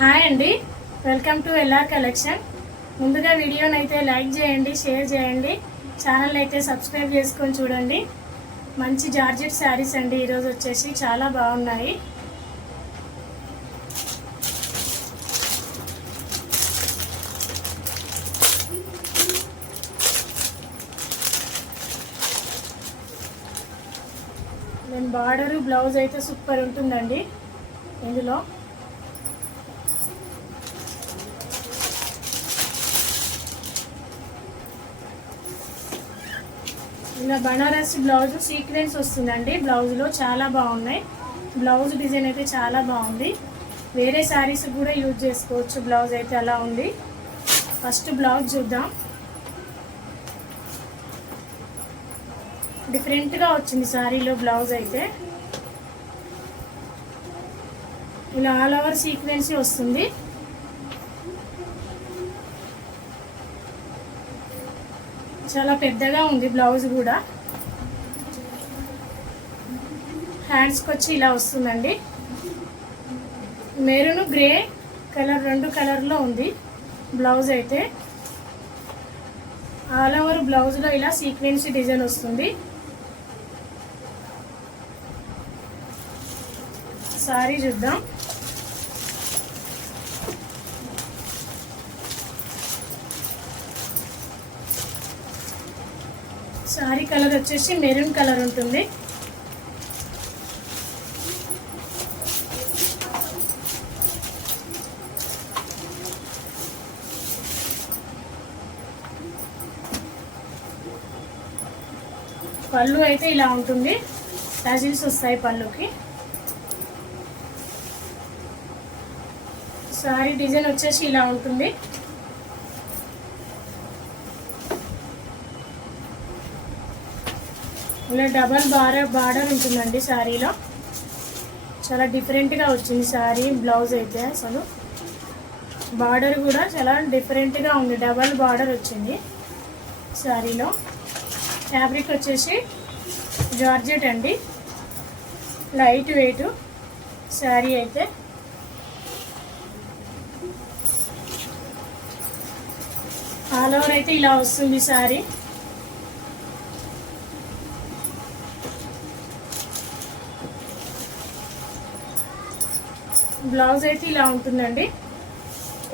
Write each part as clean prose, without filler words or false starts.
Hi అండి, welcome to LR collection. ముందుగా వీడియోని అయితే లైక్ చేయండి, షేర్ చేయండి, ఛానల్ అయితే సబ్స్క్రైబ్ చేసుకొని చూడండి. మంచి జార్జెట్ శారీస్ అండి. ఈరోజు వచ్చేసి చాలా బాగున్నాయి. నేను బార్డర్ బ్లౌజ్ అయితే సూపర్ ఉంటుందండి. ఇందులో ఇలా బనారస్ బ్లౌజ్ సీక్వెన్స్ వస్తుందండి. బ్లౌజ్లో చాలా బాగున్నాయి. బ్లౌజ్ డిజైన్ అయితే చాలా బాగుంది. వేరే శారీస్ కూడా యూజ్ చేసుకోవచ్చు. బ్లౌజ్ అయితే అలా ఉంది. ఫస్ట్ బ్లౌజ్ చూద్దాం. డిఫరెంట్గా వచ్చింది శారీలో బ్లౌజ్ అయితే. ఇలా ఆల్ ఓవర్ సీక్వెన్స్ వస్తుంది. చాలా పెద్దగా ఉంది బ్లౌజ్ కూడా. హ్యాండ్స్కి వచ్చి ఇలా వస్తుందండి. మెరూన్ గ్రే కలర్ రెండు కలర్లో ఉంది బ్లౌజ్ అయితే. ఆల్ ఓవర్ బ్లౌజ్లో ఇలా సీక్వెన్స్ డిజైన్ వస్తుంది. సారీ చూద్దాం. సారీ కలర్ వచ్చేసి మెరూన్ కలర్ ఉంటుంది. పళ్ళు అయితే ఇలా ఉంటుంది. టాజిల్స్ వస్తాయి పళ్ళుకి. సారీ డిజైన్ వచ్చేసి ఇలా ఉంటుంది. ఇలా డబల్ బార్డర్ ఉంటుందండి శారీలో. చాలా డిఫరెంట్గా వచ్చింది శారీ బ్లౌజ్ అయితే. అసలు బార్డర్ కూడా చాలా డిఫరెంట్గా ఉంది. డబల్ బార్డర్ వచ్చింది శారీలో. ఫ్యాబ్రిక్ వచ్చేసి జార్జెట్ అండి. లైట్ వెయిట్ శారీ అయితే. ఆల్ ఓవర్ అయితే ఇలా వస్తుంది శారీ. బ్లౌజ్ అయితే ఇలా ఉంటుందండి.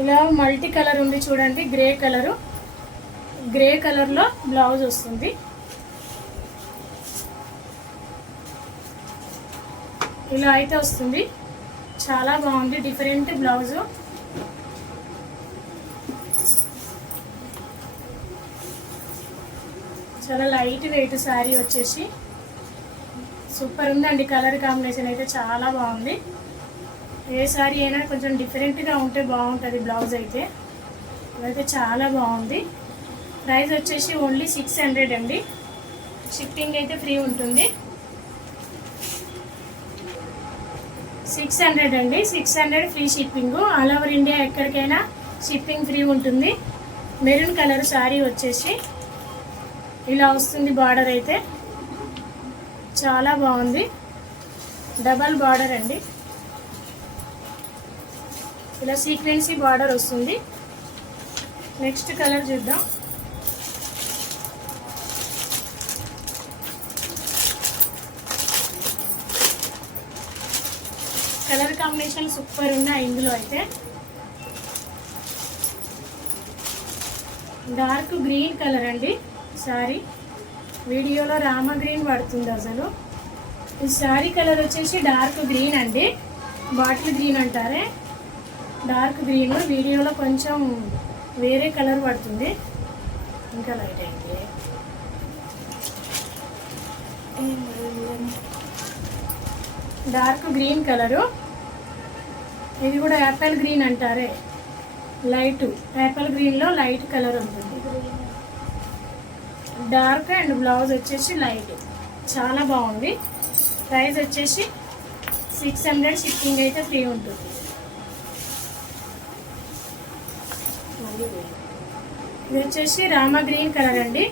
ఇలా మల్టీ కలర్ ఉంది చూడండి. గ్రే కలరు, గ్రే కలర్లో బ్లౌజ్ వస్తుంది. ఇలా అయితే వస్తుంది. చాలా బాగుంది. Different blouse. చాలా లైట్ వెయిట్ శారీ వచ్చేసి సూపర్ ఉందండి. కలర్ కాంబినేషన్ అయితే చాలా బాగుంది. ఏ శారీ అయినా కొంచెం డిఫరెంట్గా ఉంటే బాగుంటుంది బ్లౌజ్ అయితే. ఇదైతే చాలా బాగుంది. ప్రైస్ వచ్చేసి ఓన్లీ 600 అండి. షిప్పింగ్ అయితే ఫ్రీ ఉంటుంది. 600 అండి. 600 free shipping. All over India ఎక్కడికైనా షిప్పింగ్ ఫ్రీ ఉంటుంది. మెరూన్ కలర్ శారీ వచ్చేసి ఇలా వస్తుంది. బార్డర్ అయితే చాలా బాగుంది. డబల్ బార్డర్ అండి. ఇలా సీక్వెన్సీ బార్డర్ వస్తుంది. నెక్స్ట్ కలర్ చూద్దాం. కలర్ కాంబినేషన్ సూపర్ ఉన్నాయి ఇందులో అయితే. డార్క్ గ్రీన్ కలర్ అండి శారీ. వీడియోలో రామ గ్రీన్ పడుతుంది అసలు. ఈ శారీ కలర్ వచ్చేసి డార్క్ గ్రీన్ అండి. బాటిల్ గ్రీన్ అంటారే, డార్క్ గ్రీన్. వీడియోలో కొంచెం వేరే కలర్ పడుతుంది. ఇంకా లైట్ అయింది. Dark green colour. ఇది కూడా యాపిల్ గ్రీన్ అంటారే, లైట్ యాపిల్ గ్రీన్లో లైట్ కలర్ ఉంటుంది. డార్క్ అండ్ బ్లౌజ్ వచ్చేసి లైట్. చాలా బాగుంది. ప్రైస్ వచ్చేసి 600. షిప్పింగ్ అయితే ఫ్రీ ఉంటుంది. ఇది వచ్చేసి రామ గ్రీన్ కలర్ అండి.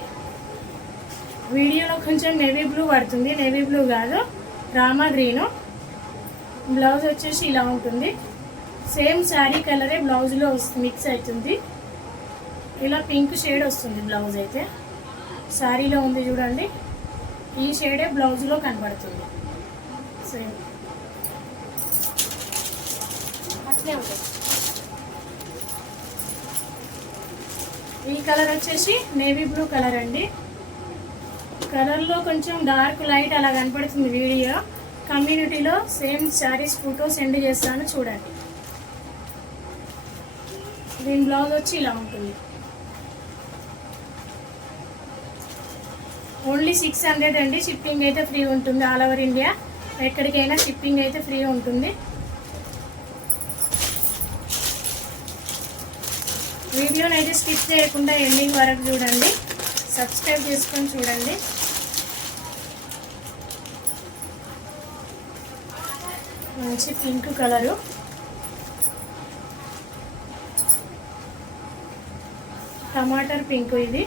వీడియోలో కొంచెం నేవీ బ్లూ పడుతుంది. నేవీ బ్లూ కాదు, రామా గ్రీను. బ్లౌజ్ వచ్చేసి ఇలా ఉంటుంది. సేమ్ శారీ కలరే బ్లౌజ్లో మిక్స్ అవుతుంది. ఇలా పింక్ షేడ్ వస్తుంది బ్లౌజ్ అయితే. శారీలో ఉంది చూడండి, ఈ షేడే బ్లౌజ్లో కనబడుతుంది. సేమ్ అట్లే ఉంటుంది. ఈ కలర్ వచ్చేసి నేవీ బ్లూ కలర్ అండి. కలర్లో కొంచెం డార్క్ లైట్ అలా కనపడుతుంది వీడియో. కమ్యూనిటీలో సేమ్ శారీస్ ఫోటో సెండ్ చేస్తాను చూడండి. దీని బ్లౌజ్ వచ్చి ఇలా ఉంటుంది. ఓన్లీ 600 అండి. షిప్పింగ్ అయితే ఫ్రీ ఉంటుంది. ఆల్ ఓవర్ ఇండియా ఎక్కడికైనా షిప్పింగ్ అయితే ఫ్రీ ఉంటుంది. వీడియోని అయితే స్కిప్ చేయకుండా ఎండింగ్ వరకు చూడండి. సబ్స్క్రైబ్ చేసుకొని చూడండి. మంచి పింక్ కలరు, టమాటర్ పింక్, ఇది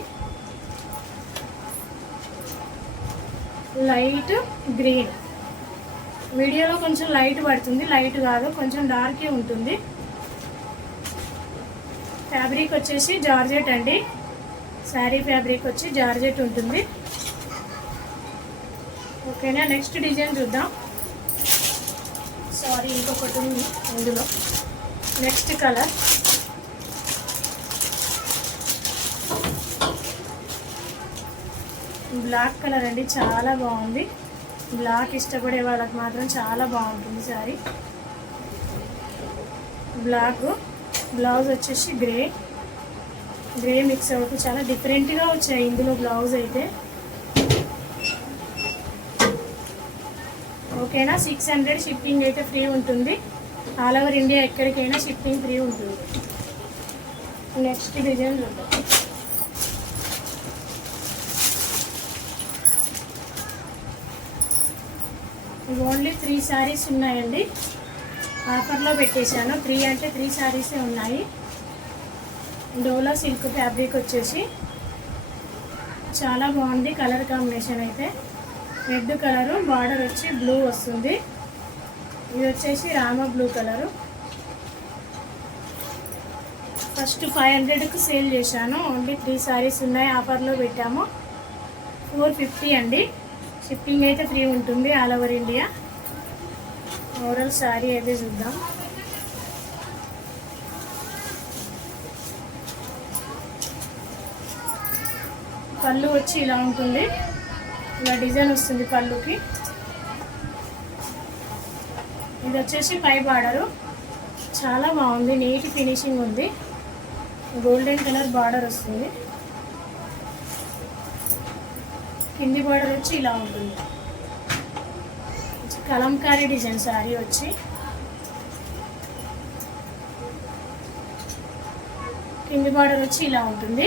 లైట్ గ్రీన్. వీడియోలో కొంచెం లైట్ పడుతుంది, లైట్ కాదు కొంచెం డార్కే ఉంటుంది. ఫ్యాబ్రిక్ వచ్చేసి జార్జెట్ అండి. శారీ ఫ్యాబ్రిక్ వచ్చి జార్జెట్ ఉంటుంది. ఓకేనా, నెక్స్ట్ డిజైన్ చూద్దాం. సారీ, ఇంకొకటి ఉంది ఇందులో. నెక్స్ట్ కలర్ బ్లాక్ కలర్ అండి. చాలా బాగుంది. బ్లాక్ ఇష్టపడే వాళ్ళకి మాత్రం చాలా బాగుంటుంది శారీ. బ్లాక్ బ్లౌజ్ వచ్చేసి గ్రే మిక్స్ అవుతుంది. చాలా డిఫరెంట్గా వచ్చాయి ఇందులో బ్లౌజ్ అయితే. ఓకేనా, 600 షిప్పింగ్ అయితే ఫ్రీ ఉంటుంది. ఆల్ ఓవర్ ఇండియా ఎక్కడికైనా షిప్పింగ్ ఫ్రీ ఉంటుంది. నెక్స్ట్ డిజైన్ చూద్దాం. ఇవి ఓన్లీ 3 శారీస్ ఉన్నాయండి. ఆఫర్లో పెట్టేశాను. 3 అంటే 3 శారీసే ఉన్నాయి. డోలా సిల్క్ ఫ్యాబ్రిక్ వచ్చేసి చాలా బాగుంది. కలర్ కాంబినేషన్ అయితే రెడ్ కలరు, బార్డర్ వచ్చి బ్లూ వస్తుంది. ఇది వచ్చేసి రామ బ్లూ కలరు. ఫస్ట్ 500కు సేల్ చేశాను. ఓన్లీ 3 శారీస్ ఉన్నాయి. ఆఫర్లో పెట్టాము. 450 అండి. షిప్పింగ్ అయితే ఫ్రీ ఉంటుంది all over India. Overall saree అయితే చూద్దాం. పళ్ళు వచ్చి ఇలా ఉంటుంది. ఇలా డిజైన్ వస్తుంది పళ్ళుకి. ఇది వచ్చేసి పై బార్డరు. చాలా బాగుంది, నీట్ ఫినిషింగ్ ఉంది. గోల్డెన్ కలర్ బార్డర్ వస్తుంది. కింది బార్డర్ వచ్చి ఇలా ఉంటుంది. కలంకారీ డిజైన్ శారీ వచ్చి కింది బార్డర్ వచ్చి ఇలా ఉంటుంది.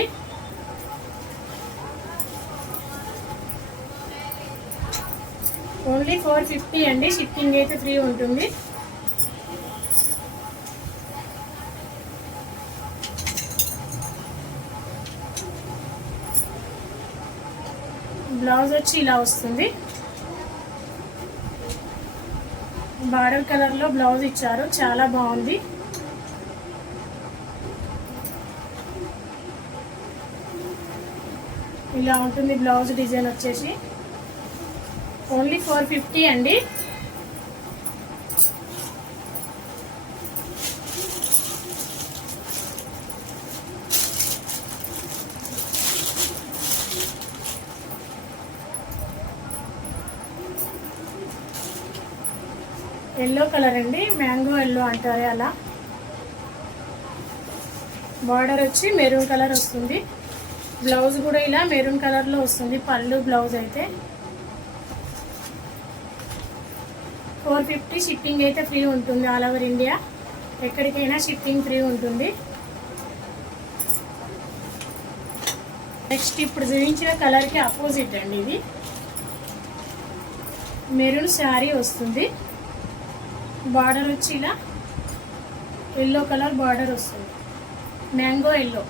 ఓన్లీ 450 అండి. షిప్పింగ్ అయితే ఫ్రీ ఉంటుంది. బ్లౌజ్ వచ్చి ఇలా వస్తుంది. బార్డర్ కలర్లో బ్లౌజ్ ఇచ్చారు. చాలా బాగుంది. ఇలా ఉంటుంది బ్లౌజ్ డిజైన్ వచ్చేసి. ఓన్లీ 450 అండి. ఎల్లో కలర్ అండి, మ్యాంగో ఎల్లో అంటారు అలా. బార్డర్ వచ్చి మెరూన్ కలర్ వస్తుంది. బ్లౌజ్ కూడా ఇలా మెరూన్ కలర్లో వస్తుంది. పళ్ళు బ్లౌజ్ అయితే 450. షిప్పింగ్ అయితే ఫ్రీ ఉంటుంది ఆల్ ఓవర్ ఇండియా. ఎక్కడికైనా షిప్పింగ్ ఫ్రీ ఉంటుంది. నెక్స్ట్ ఇప్పుడు చూపించిన కలర్కి అపోజిట్ అండి. ఇది మెరూన్ శారీ వస్తుంది. బార్డర్ వచ్చి ఇలా ఎల్లో కలర్ బార్డర్ వస్తుంది. Mango yellow.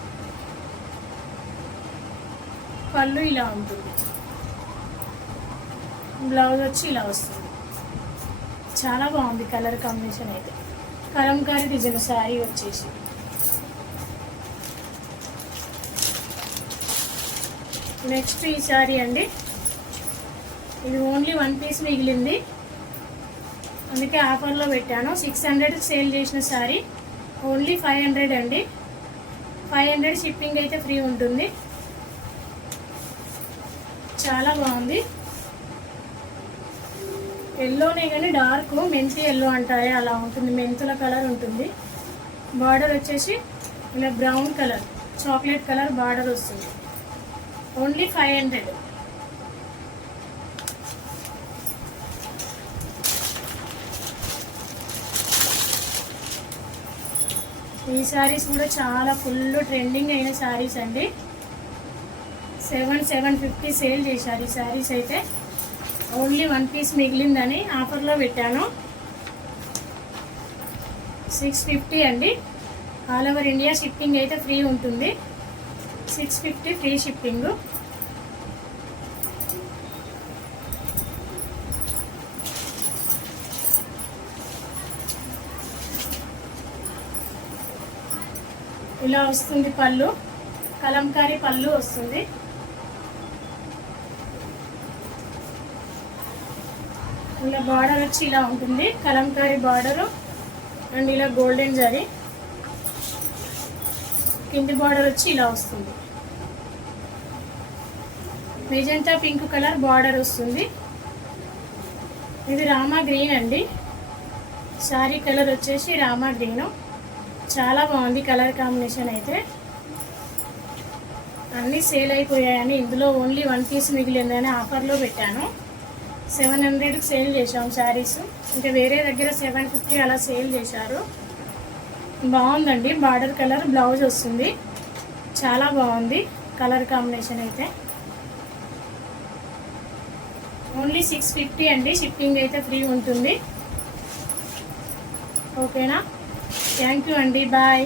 పళ్ళు ఇలా ఉంటుంది. బ్లౌజ్ వచ్చి ఇలా వస్తుంది. చాలా బాగుంది కలర్ కాంబినేషన్ అయితే. కలంకారీ డిజైన్ శారీ వచ్చేసి. నెక్స్ట్ ఈ శారీ అండి, ఇది ఓన్లీ 1 పీస్ మిగిలింది, అందుకే ఆఫర్లో పెట్టాను. 600 సేల్ చేసిన శారీ ఓన్లీ 500 అండి. 500 షిప్పింగ్ అయితే ఫ్రీ ఉంటుంది. చాలా బాగుంది. ఎల్లోనే కానీ డార్క్ మెంతి ఎల్లో అంటారే అలా ఉంటుంది, మెంతుల కలర్ ఉంటుంది. బార్డర్ వచ్చేసి ఇలా brown colour, chocolate colour border వస్తుంది. ఓన్లీ 500. ఈ శారీస్ కూడా చాలా ఫుల్ ట్రెండింగ్ అయిన శారీస్ అండి. 750 సేల్ చేశారు ఈ శారీస్ అయితే. ఓన్లీ 1 పీస్ మిగిలిందని ఆఫర్లో పెట్టాను. 650 అండి. ఆల్ ఓవర్ ఇండియా షిప్పింగ్ అయితే ఫ్రీ ఉంటుంది. 650 ఫ్రీ షిప్పింగ్. ఇలా వస్తుంది పళ్ళు, కలంకారీ పళ్ళు వస్తుంది. ఇలా బార్డర్ వచ్చి ఇలా ఉంటుంది, కలంకారీ బార్డరు అండ్ ఇలా గోల్డెన్ జరీ. కింది బార్డర్ వచ్చి ఇలా వస్తుంది. మెజెంటా పింక్ కలర్ బార్డర్ వస్తుంది. ఇది రామా గ్రీన్ అండి. శారీ కలర్ వచ్చేసి రామా గ్రీను. చాలా బాగుంది కలర్ కాంబినేషన్ అయితే. అన్నీ సేల్ అయిపోయాయని ఇందులో ఓన్లీ 1 పీస్ మిగిలిందని ఆఫర్లో పెట్టాను. 700కి సేల్ చేసాం శారీస్. ఇంకా వేరే దగ్గర 750 అలా సేల్ చేశారు. బాగుందండి. బార్డర్ కలర్ బ్లౌజ్ వస్తుంది. చాలా బాగుంది కలర్ కాంబినేషన్ అయితే. ఓన్లీ 650 అండి. షిప్పింగ్ అయితే ఫ్రీ ఉంటుంది. ఓకేనా? థ్యాంక్ యూ అండి. బాయ్.